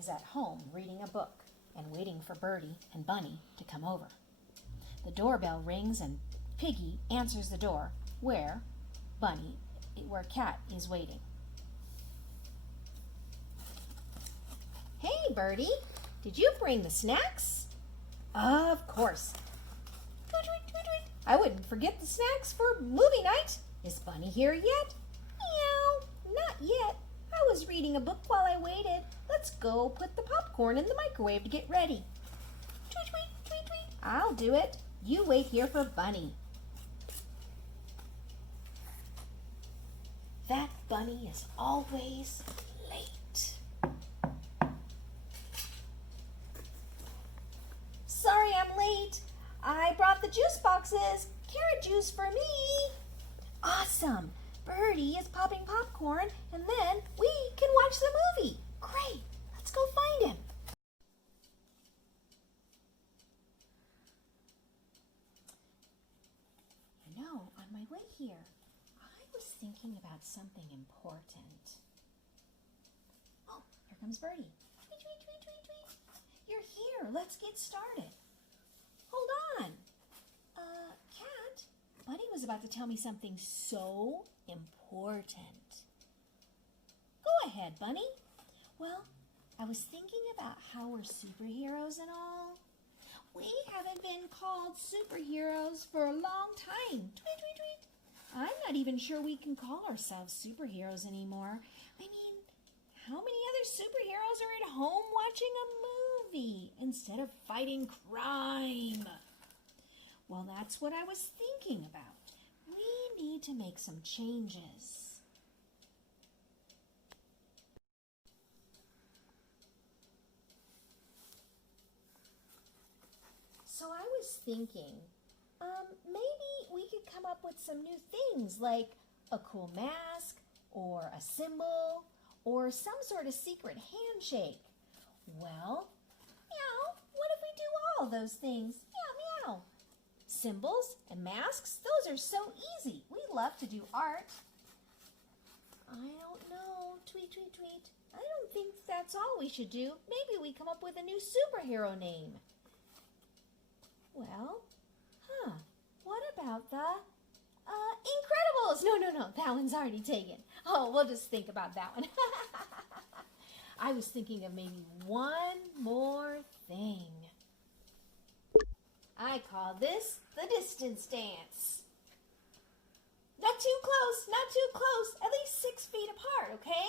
is at home reading a book and waiting for Birdie and Bunny to come over. The doorbell rings and Piggy answers the door where Cat is waiting. Hey, Birdie, did you bring the snacks? Of course. Tweet, tweet, tweet, tweet. I wouldn't forget the snacks for movie night. Is Bunny here yet? Meow, not yet. I was reading a book while I waited. Let's go put the popcorn in the microwave to get ready. Tweet, tweet, tweet, tweet. I'll do it. You wait here for Bunny. That Bunny is always late. Sorry I'm late. I brought the juice boxes. Carrot juice for me. Awesome. Birdie is popping popcorn, and then we can watch the movie. Great. Let's go find him. You know, on my way here, I was thinking about something important. Oh, here comes Birdie. Tweet, tweet, tweet, tweet, tweet. You're here. Let's get started. Hold on. Cat, Bunny was about to tell me something so important. Go ahead, Bunny. Well, I was thinking about how we're superheroes and all. We haven't been called superheroes for a long time. Tweet, tweet, tweet. I'm not even sure we can call ourselves superheroes anymore. I mean, how many other superheroes are at home watching a movie instead of fighting crime? Well, that's what I was thinking about. We need to make some changes. So I was thinking, maybe we could come up with some new things like a cool mask or a symbol or some sort of secret handshake. Well, meow, what if we do all those things? Meow, meow. Symbols and masks, those are so easy. We love to do art. I don't know, tweet, tweet, tweet. I don't think that's all we should do. Maybe we come up with a new superhero name. Well, what about the Incredibles? No, that one's already taken. Oh, we'll just think about that one. I was thinking of maybe one more thing. I call this the distance dance. Not too close, at least 6 feet apart, okay?